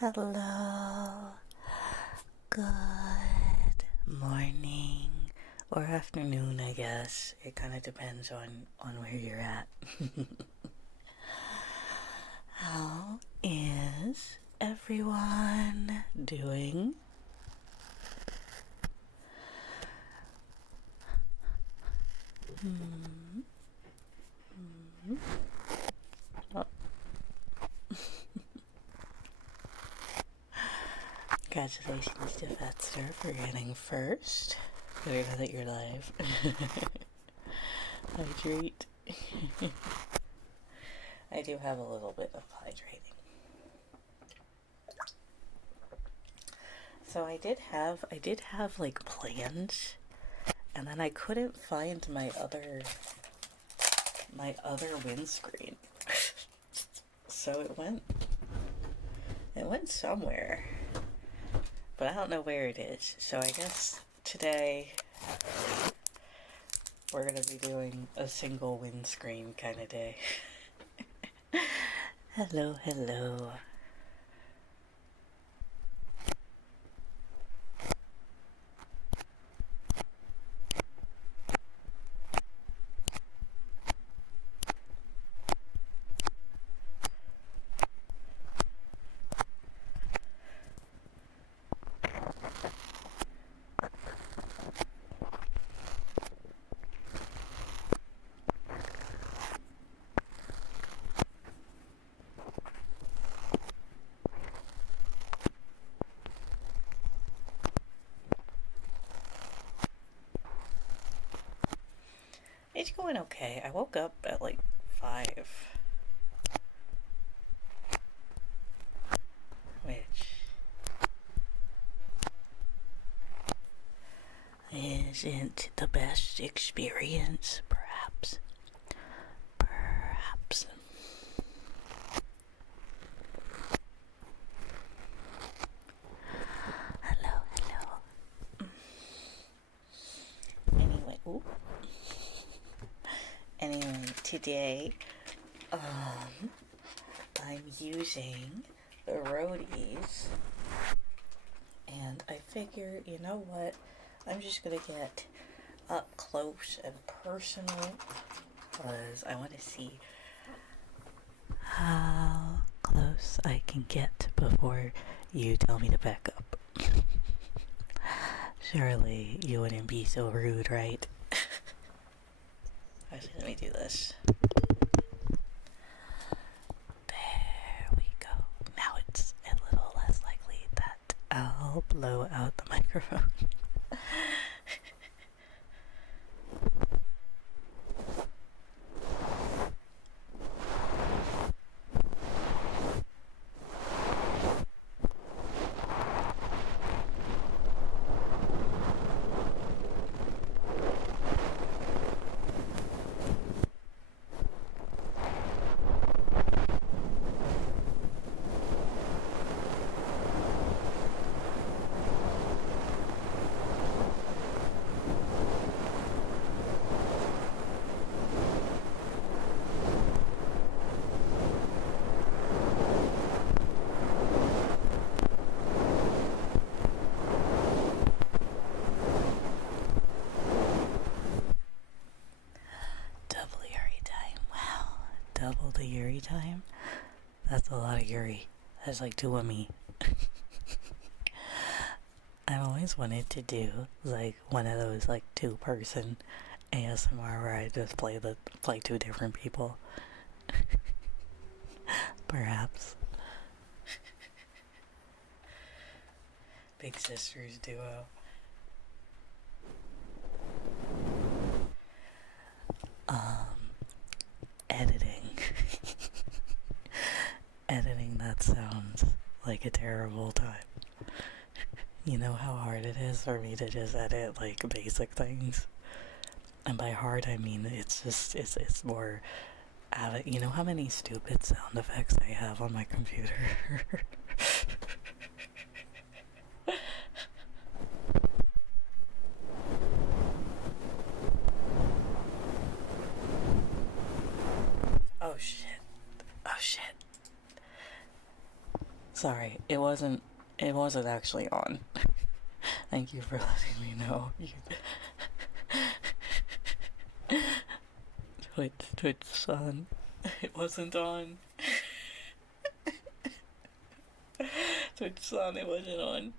Hello, good morning or afternoon, I guess. It kind of depends on where you're at. How is everyone doing? Oh. Congratulations to Fetzer for getting first. Better know that you're live. Hydrate. I do have a little bit of hydrating. So I did have like plans, and then I couldn't find my other windscreen. So it went somewhere, but I don't know where it is. So I guess today we're gonna be doing a single windscreen kind of day. Hello, hello. It's going okay. I woke up at like 5. Which isn't the best experience, perhaps. Perhaps. Hello, hello. Anyway, ooh. Anyway, today, I'm using the roadies, and I figure, you know what, I'm just gonna get up close and personal, because I want to see how close I can get before you tell me to back up. Surely you wouldn't be so rude, right? Actually, let me do this. There we go. Now it's a little less likely that I'll blow out the microphone. Double the Yuri time? That's a lot of Yuri. That's like 2 of me. I've always wanted to do like one of those like 2-person ASMR where I just play 2 different people. Perhaps. Big Sisters duo. Editing. Editing that sounds like a terrible time. You know how hard it is for me to just edit like basic things? And by hard I mean it's more you know how many stupid sound effects I have on my computer? Oh shit. Sorry, it wasn't actually on. Thank you for letting me know. Twitch son. It wasn't on. Twitch son, it wasn't on.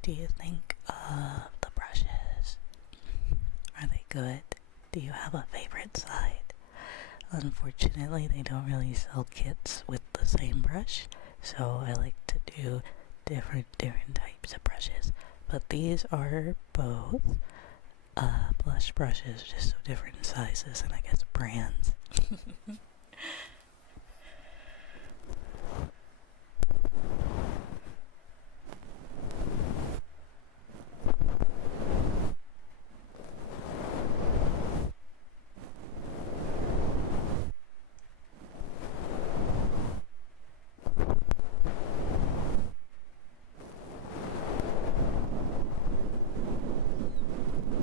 Do you think of the brushes? Are they good? Do you have a favorite side? Unfortunately, they don't really sell kits with the same brush, so I like to do different types of brushes. But these are both blush brushes, just of different sizes and I guess brands.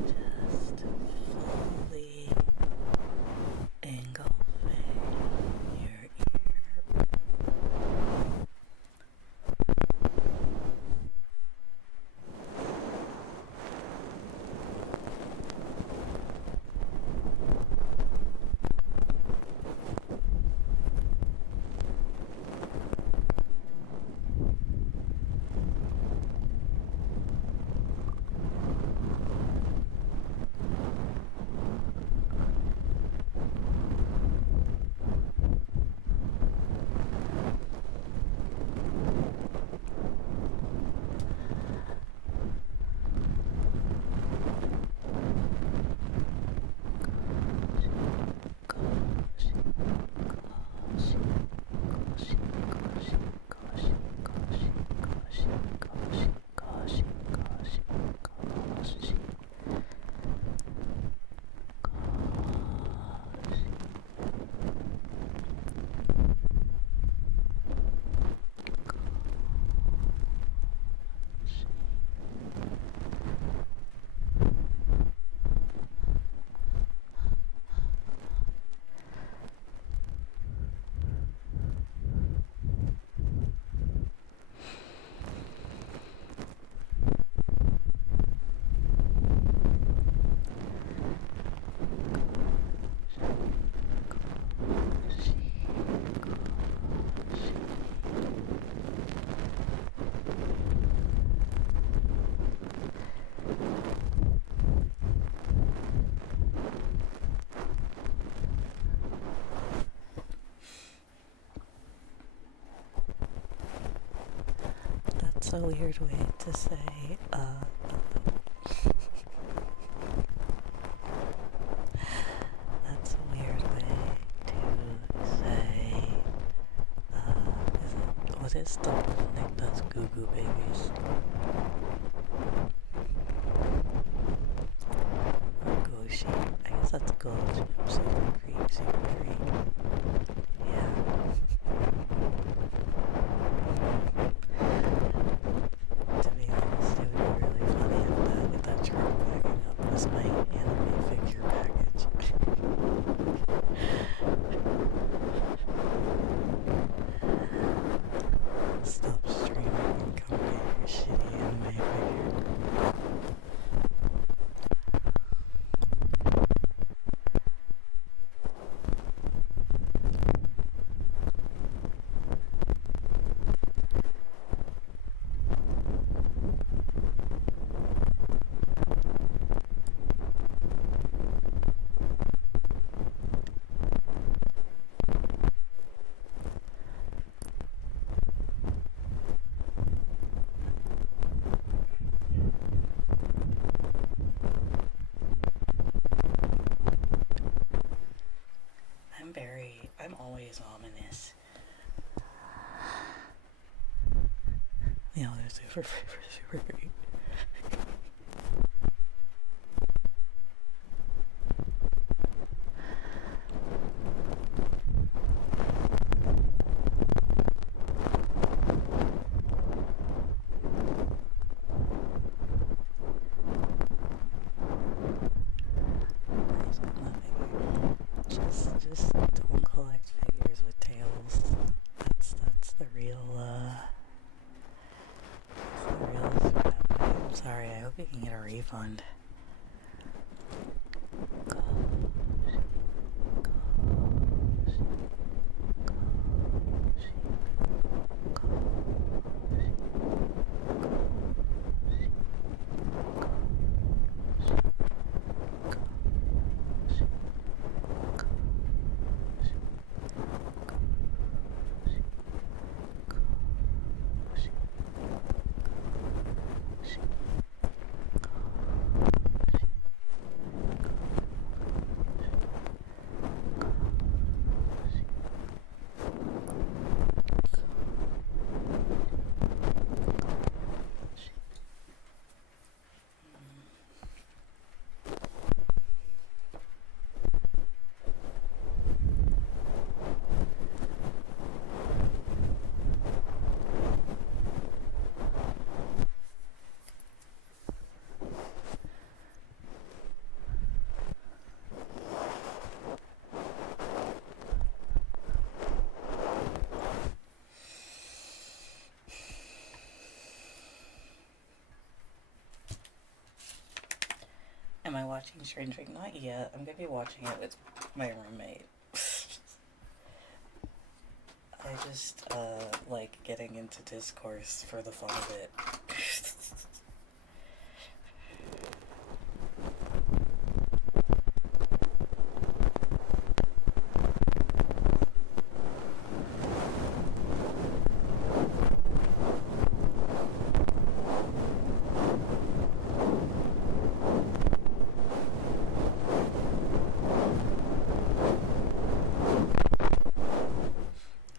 Just fully engulfing a weird way to say, that's a weird way to say, what is the thing that's Goo Goo Babies? Or Goshi. I guess that's Gulch. Super Creek, Super Creek. Yeah. To be honest, it would be really funny if that truck backing up was my anime figure package. Stop streaming and come get your shitty anime figure. I'm always ominous. The other super great. Just don't collect figures with tails. That's the real scrap. I'm sorry, I hope you can get a refund. Am I watching Strange Things? Not yet. I'm gonna be watching it with my roommate. I just like getting into discourse for the fun of it.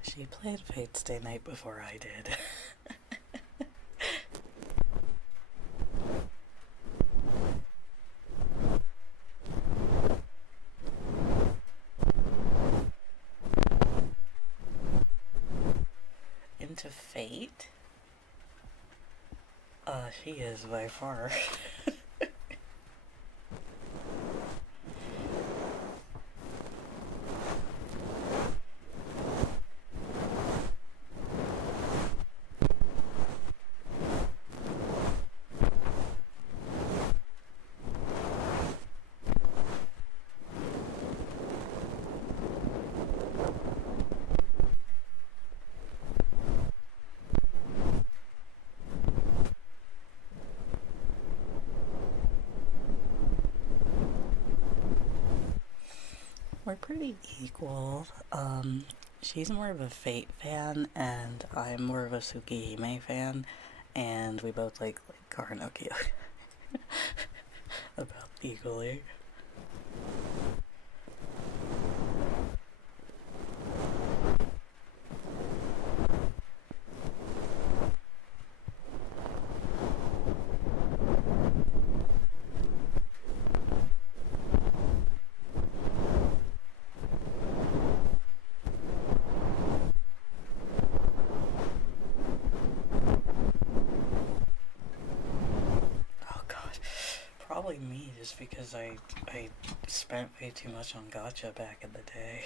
She played Fate Stay Night before I did. Into Fate? She is by far. We're pretty equal. She's more of a Fate fan, and I'm more of a Tsukihime fan. and we both like car Nokia about equally. Oh god, probably me, just because I spent way too much on gacha back in the day.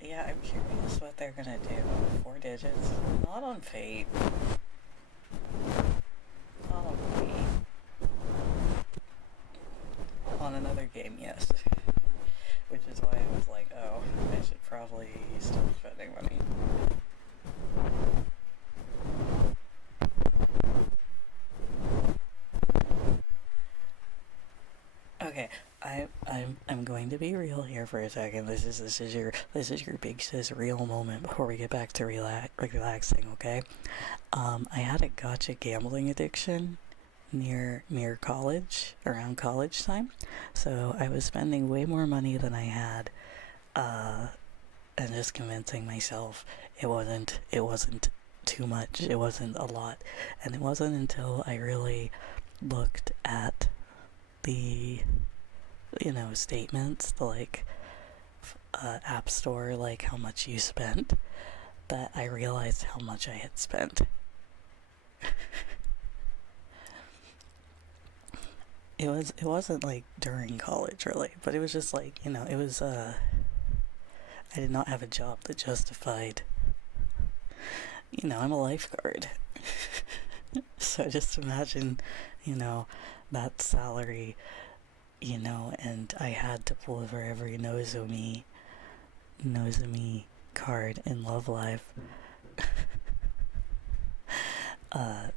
Yeah, I'm curious what they're gonna do. 4 digits, not on Fate. Not on Fate. On another game, yes. Which is why I was like, oh, I should probably stop spending money. Okay, I'm going to be real here for a second. This is your big sis real moment before we get back to relaxing. Okay, I had a gotcha gambling addiction near college, around college time, so I was spending way more money than I had, and just convincing myself it wasn't too much, it wasn't a lot, and it wasn't until I really looked at the statements, the app store, like how much you spent, that I realized how much I had spent. It wasn't like during college really, but it was just like, it was I did not have a job that justified, I'm a lifeguard. So just imagine, that salary, and I had to pull for every Nozomi card in Love Live.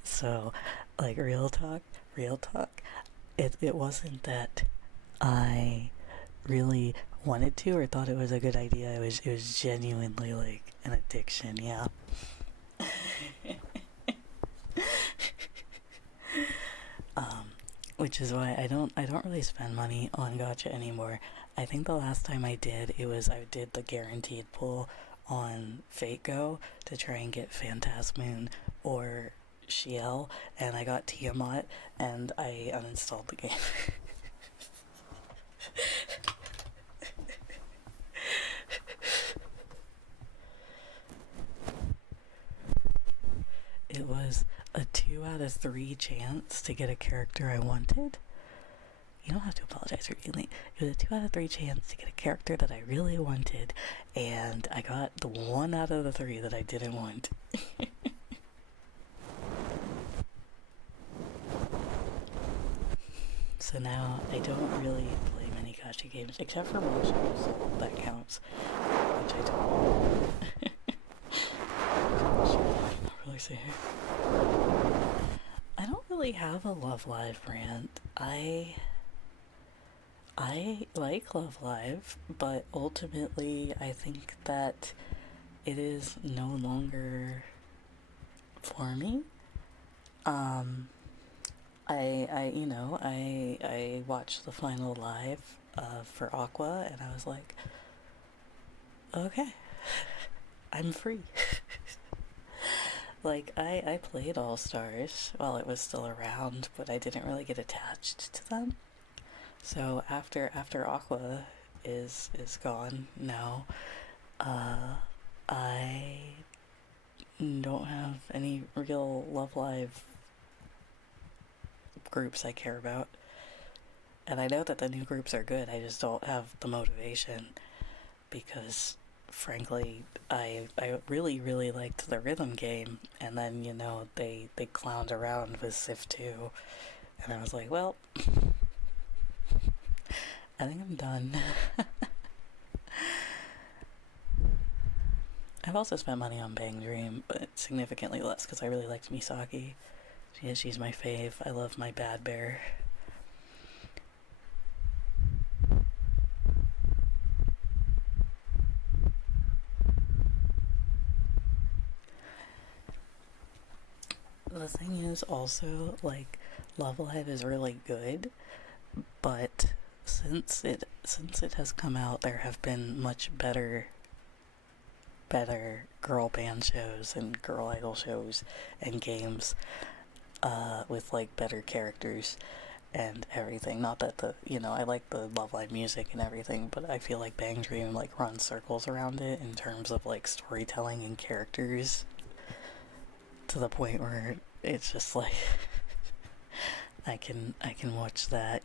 So, like, real talk, it wasn't that I really wanted to or thought it was a good idea. It was genuinely like an addiction, yeah. Which is why I don't really spend money on gacha anymore. I think the last time I did, I did the guaranteed pull on Fate Go to try and get Phantasmoon or Shiel, and I got Tiamat, and I uninstalled the game. It was a 2 out of 3 chance to get a character I wanted. You don't have to apologize for being late. It was a 2 out of 3 chance to get a character that I really wanted, and I got the 1 out of the 3 that I didn't want. So now I don't really play many gacha games, except for Promisu, that counts, which I don't. Not really say. I don't really have a Love Live rant. I like Love Live, but ultimately I think that it is no longer for me. I watched the final live for Aqua, and I was like, okay, I'm free. Like, I played All Stars while it was still around, but I didn't really get attached to them. So after Aqua is gone now, I don't have any real Love Live groups I care about. And I know that the new groups are good, I just don't have the motivation, because frankly, I really, really liked the rhythm game, and then, they clowned around with Civ 2, and I was like, well, I think I'm done. I've also spent money on Bang Dream, but significantly less because I really liked Misaki. She's my fave. I love my bad bear. The thing is also, like, Love Live is really good, but since it has come out, there have been much better girl band shows and girl idol shows and games with like better characters and everything. Not that I like the Love Live music and everything, but I feel like Bang Dream like runs circles around it in terms of like storytelling and characters to the point where it's just like I can watch that,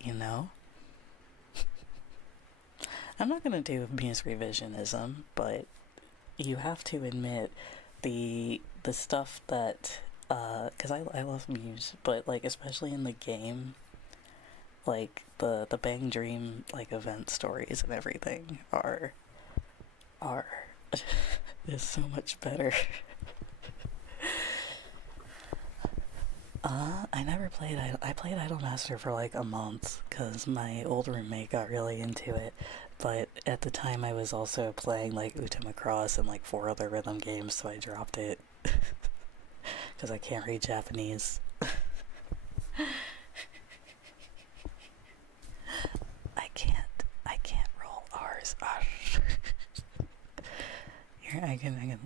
I'm not gonna do Muse revisionism, but you have to admit the stuff that because I love Muse, but like especially in the game, like the Bang Dream like event stories and everything are is so much better. I never played. I played Idolmaster for like a month because my old roommate got really into it. But at the time, I was also playing like Ultima Cross and like 4 other rhythm games, so I dropped it because I can't read Japanese. I can't roll R's. Here, I can. I can't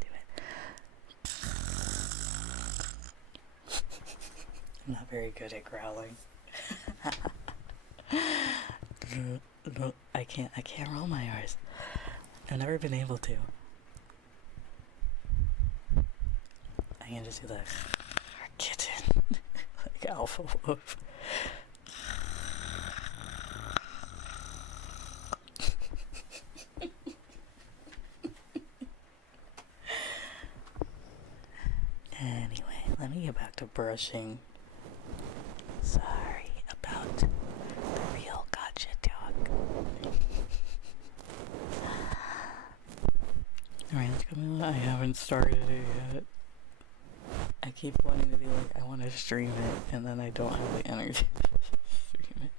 do it. I'm not very good at growling. I can't roll my R's. I've never been able to. I can just do the kitten like Alpha Wolf. Anyway, let me get back to brushing. Sorry about the real gotcha talk. Alright, let's go. I haven't started it yet. I keep wanting to be like, I want to stream it, and then I don't have the energy to stream it.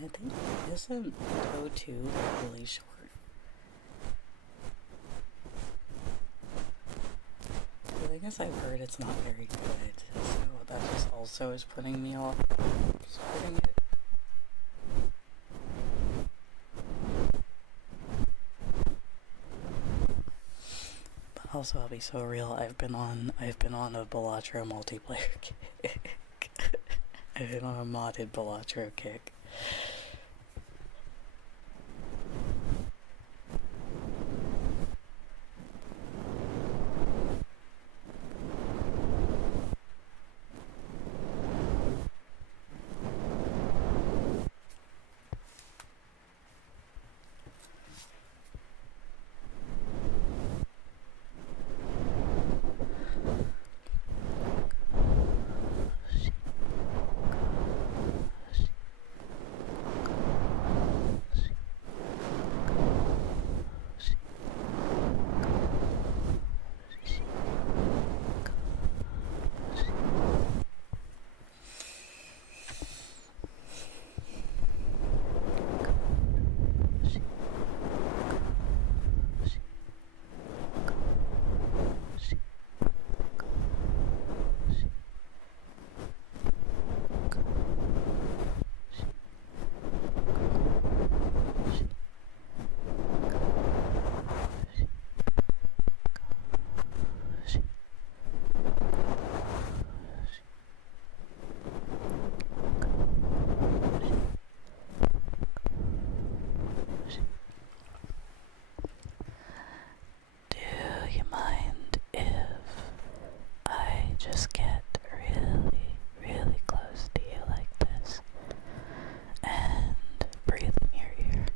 I think isn't Go 2 really short? But I guess I've heard it's not very good, so that just also is putting me off starting it. But also, I'll be so real. I've been on a Balatro multiplayer kick. I've been on a modded Balatro kick. just get really, really close to you like this and breathe in your ear.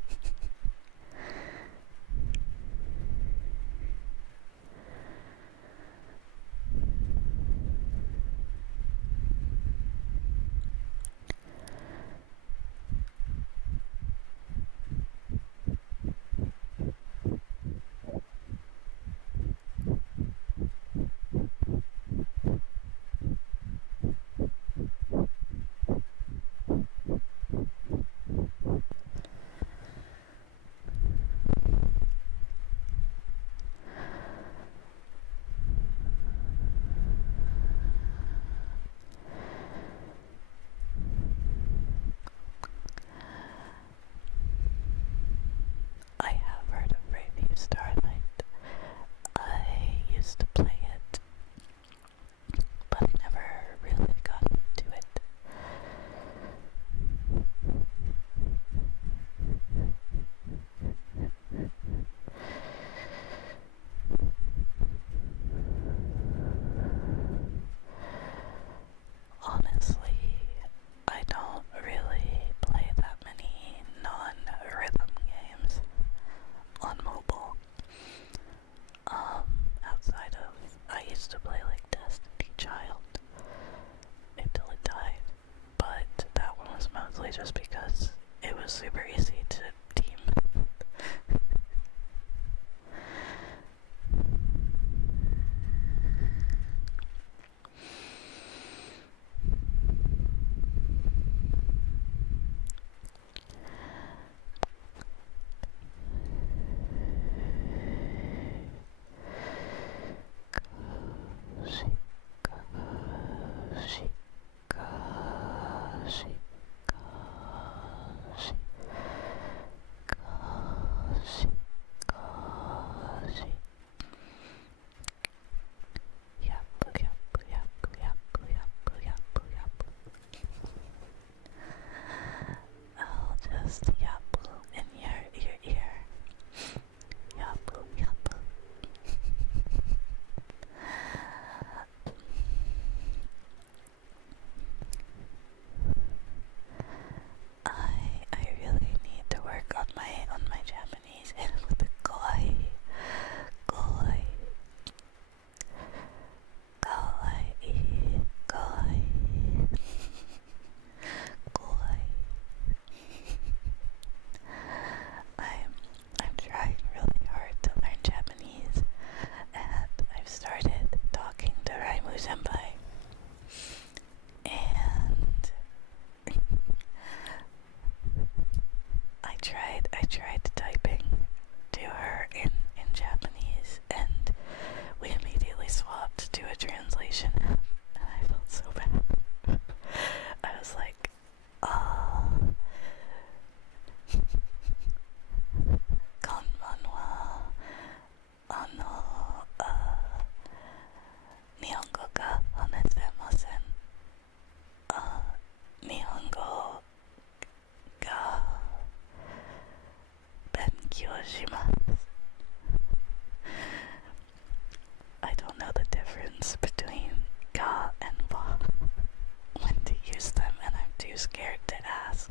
I have heard of Review Starlight. I used to play it, but never really got into it. Honestly, I don't really play that many non-rhythm games on mobile. Outside of, I used to play like Destiny Child until it died, but that one was mostly just because it was super easy to team. I'll just yapple in your ear. Yapple, yapple. I really need to work on my Japanese and with the kawaii, kawaii, kawaii, kawaii, kawaii. I'm trying really hard to learn Japanese, and I've started talking to Raimu Senpai, and I tried typing to her in Japanese, and we immediately swapped to a translation app, and I felt so bad. I was like, konbanwa, nihongo ga hanetemasen, nihongo ga benkyou shimasu. I don't know the difference between ga and wa when to use them, and I'm too scared to ask.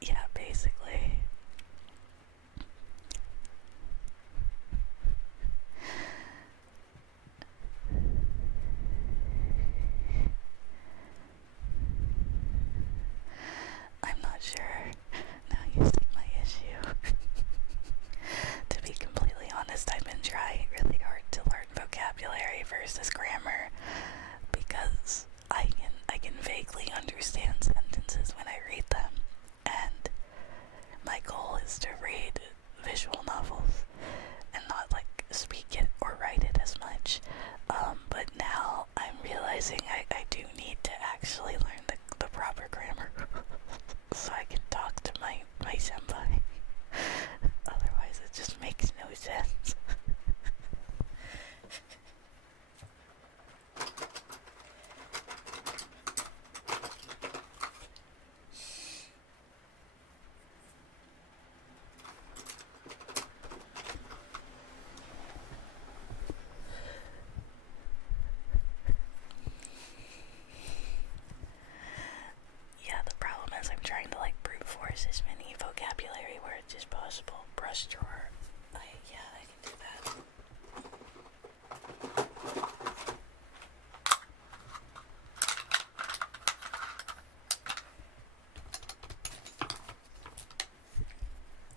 Yeah, basically. I'm not sure. Now you see my issue. To be completely this drawer. Yeah, I can do that.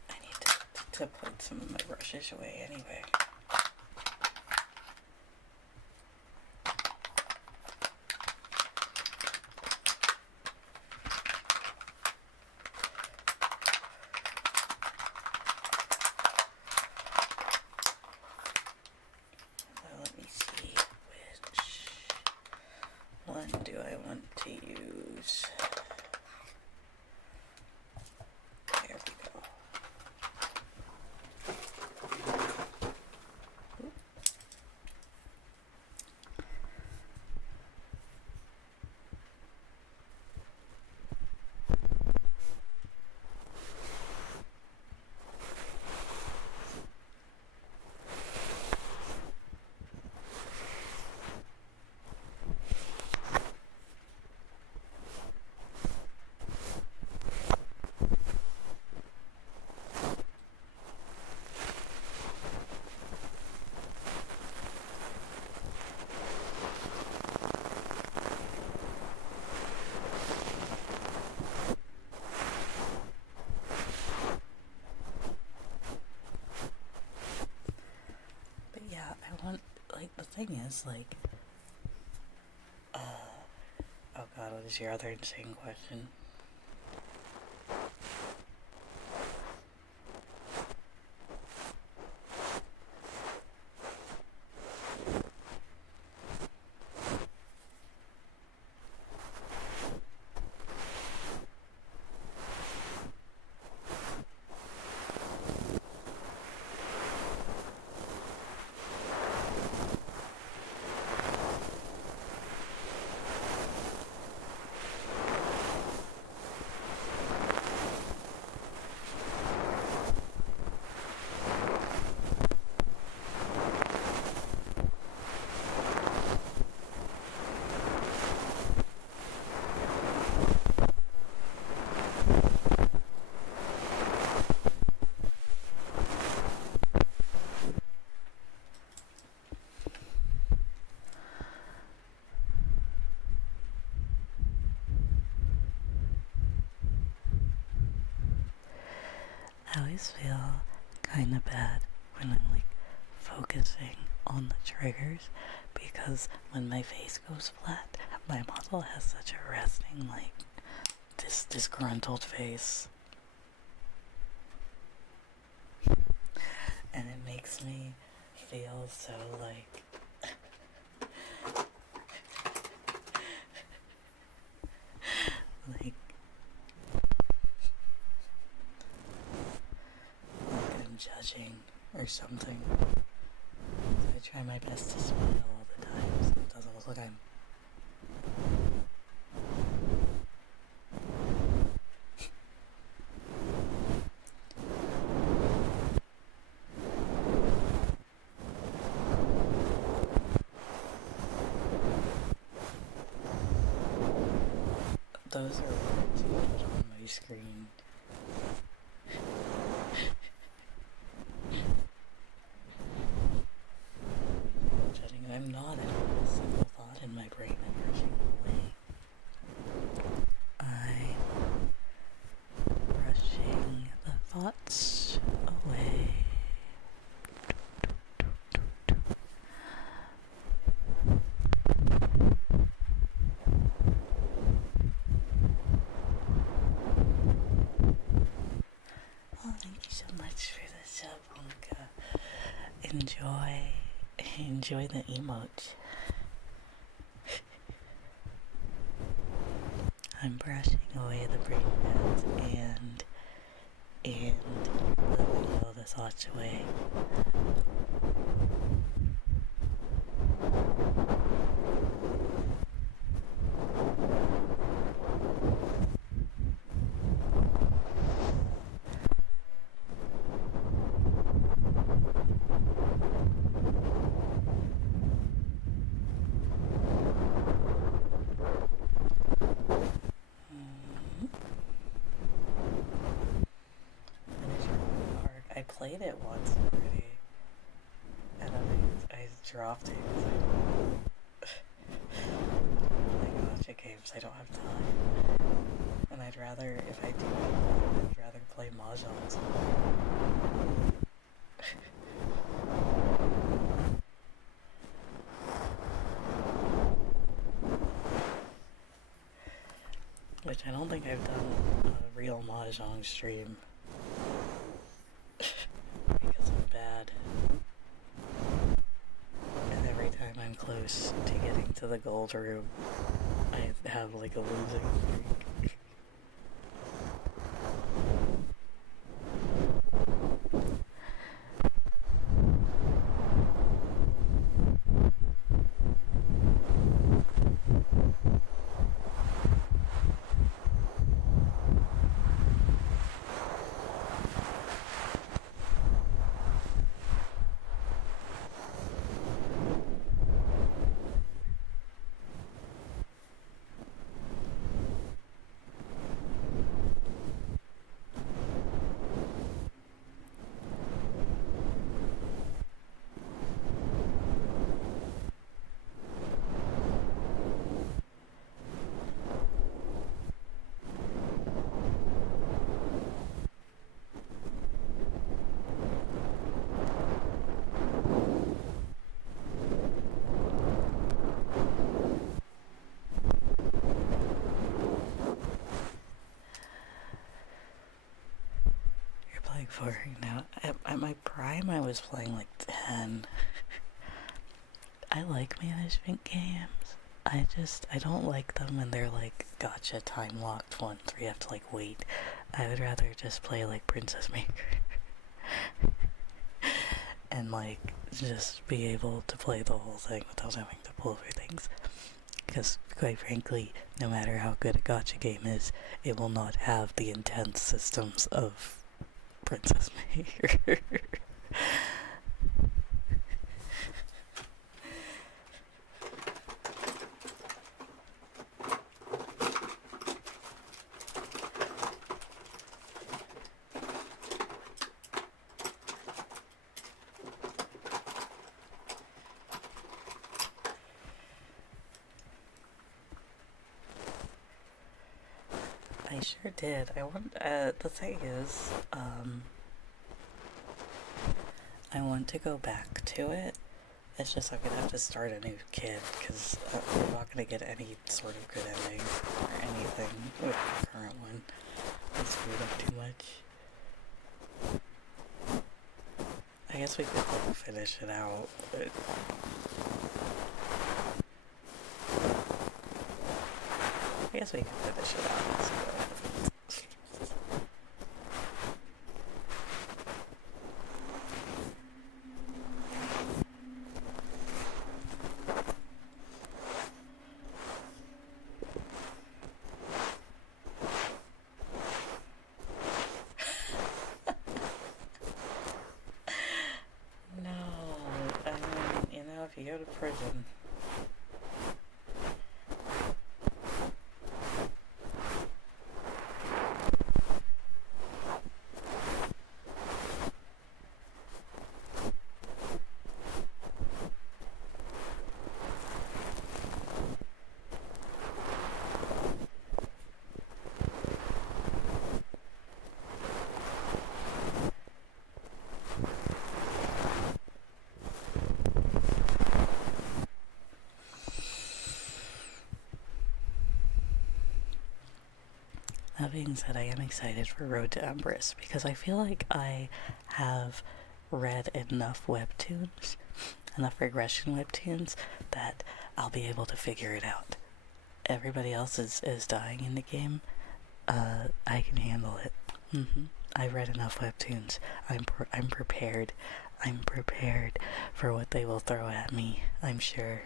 I need to put some of my brushes away anyway. Let me see which one do I want to use. There we go. The thing is, like, oh god, what is your other insane question? I always feel kind of bad when I'm like focusing on the triggers, because when my face goes flat, my model has such a resting, like, disgruntled face. And it makes me feel so like like I'm judging or something. So I try my best to smile all the time so it doesn't look like I'm those are words you put on my screen. I'm not at all a single thought in my brain emerging away. I'm brushing the thoughts away. Oh, thank you so much for the sub, Anka. Enjoy the emote. I'm brushing away the brain pads and letting all the thoughts away. played it once already, and then I dropped it because I gotcha games. I don't have time, and I'd rather, if I do have time, I'd rather play mahjong. Which I don't think I've done a real mahjong stream because I'm bad. And every time I'm close to getting to the gold room, I have like a losing streak. Playing 4 right now. At my prime, I was playing like 10. I like management games. I don't like them when they're like gotcha time locked ones where you have to like wait. I would rather just play like Princess Maker. And like just be able to play the whole thing without having to pull for things. Because quite frankly, no matter how good a gotcha game is, it will not have the intense systems of Princess Maker. I sure did. The thing is, I want to go back to it. It's just I'm gonna have to start a new kid, because we're not gonna get any sort of good ending or anything with the current one. I screwed up too much. I guess we could like, finish it out, but I guess we can finish it out. Let's go. If you go to prison, that being said, I am excited for Road to Empress because I feel like I have read enough webtoons, enough regression webtoons, that I'll be able to figure it out. Everybody else is dying in the game. I can handle it. I've read enough webtoons. I'm prepared. I'm prepared for what they will throw at me, I'm sure.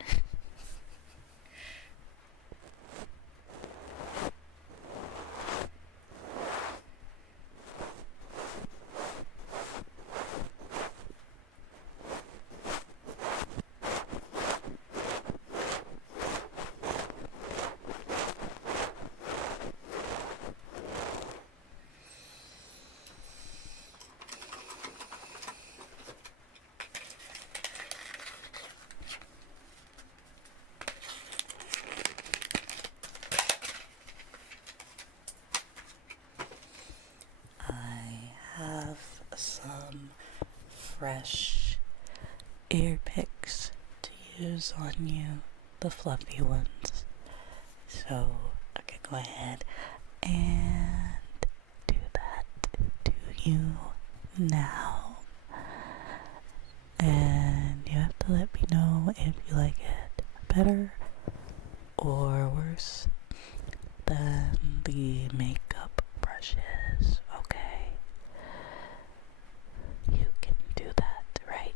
fresh ear picks to use on you, the fluffy ones. So I could go ahead and do that to you now. And you have to let me know if you like it better or worse than the makeup brushes, okay? You can do that, right?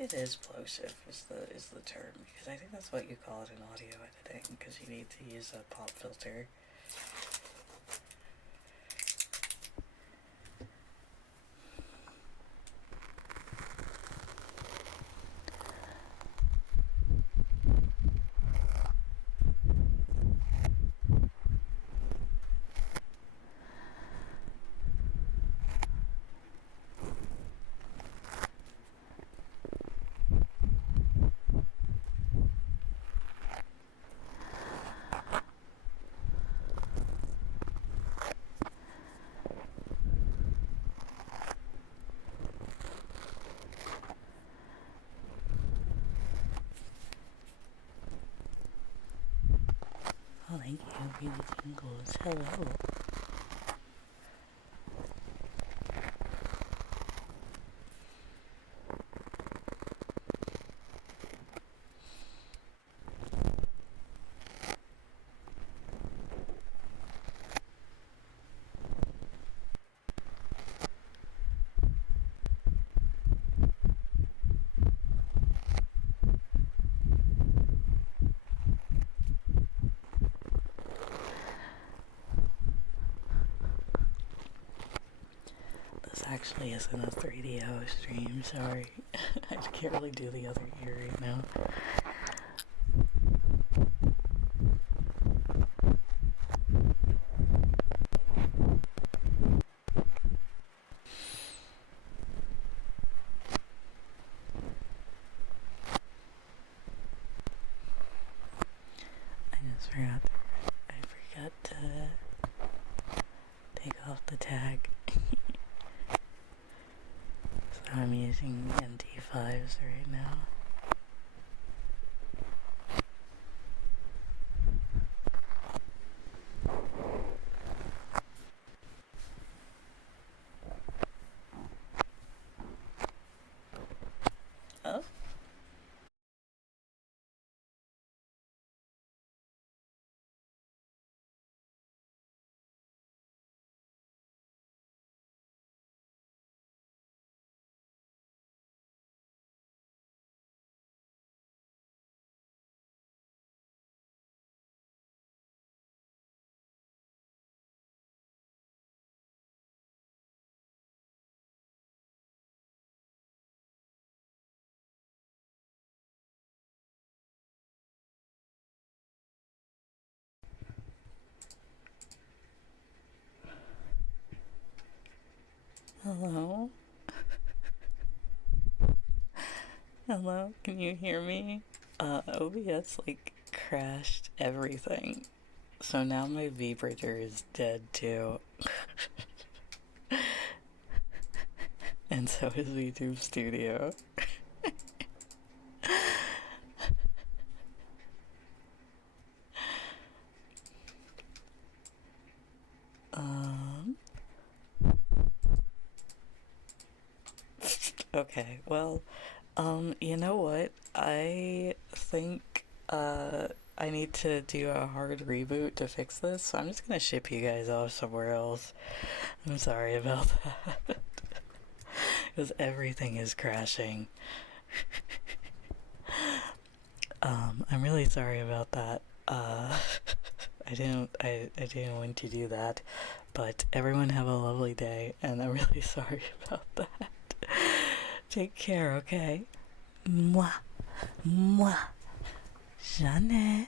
it is plosive is the term, because I think that's what you call it in audio editing, because you need to use a pop filter. Oh, thank you for the tingles. Hello. This actually isn't a 3DO stream, sorry. I can't really do the other ear right now. I forgot to take off the tag. So I'm using NT5s right now. Oh. Hello? Hello? Can you hear me? OBS, like, crashed everything. So now my vibrator is dead too. And so is YouTube Studio. Okay, well, you know what? I think, I need to do a hard reboot to fix this, so I'm just gonna ship you guys off somewhere else. I'm sorry about that. Because everything is crashing. I'm really sorry about that. I didn't want to do that, but everyone have a lovely day, and I'm really sorry about that. Take care, okay? Mwah. Mwah. Janet.